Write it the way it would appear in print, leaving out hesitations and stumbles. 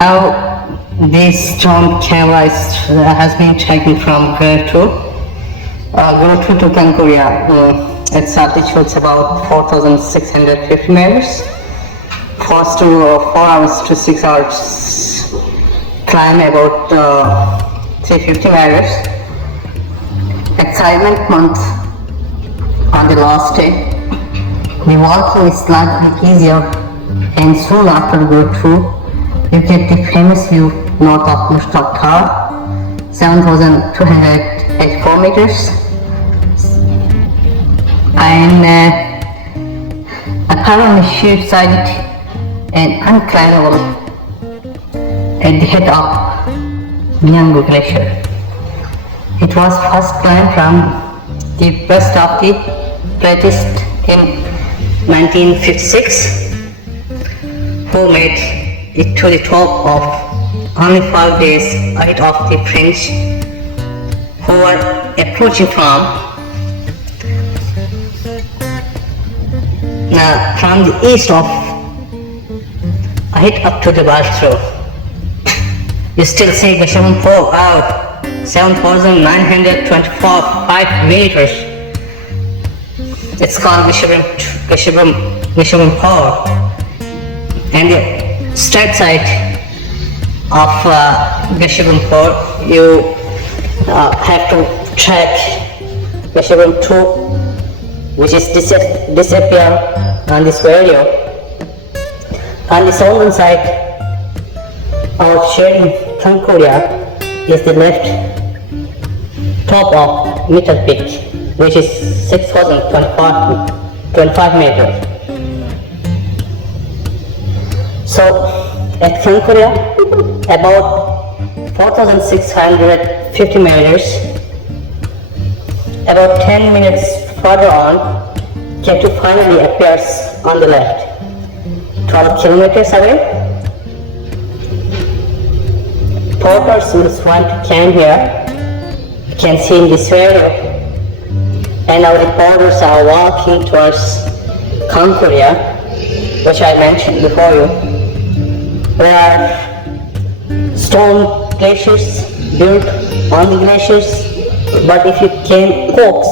Now, this drone camera has been taken from GORO II to Concordia. Its altitude is about 4,650 meters. 4 hours to 6 hours climb about 350 meters. Excitement month on the last day. The walking is slightly easier, and soon after GORO II, you get the famous view north of Mushtaq Tower, 7,284 meters, and apparently she sighted an unclimbable at the head of Baltoro Glacier. It was first climbed from the west of the plateau in 1956. Who made it to the top of only 5 days ahead of the French, who were approaching from the east of ahead up to the Baltoro. You still see Glacier 4 out 7,924 meters. It's called Glacier 4, and the straight side of Glacier 4, you have to track Glacier 2, which is disappear on this video. On the southern side of sharing Concordia is the left top of Meter Peak, which is 6,025 meters. So at Concordia, about 4,650 meters, about 10 minutes further on, K2 finally appears on the left. 12 kilometers away, porters who want to camp here can see in this video, and our reporters are walking towards Concordia, which I mentioned before you. There are stone glaciers built on the glaciers, but if you can coax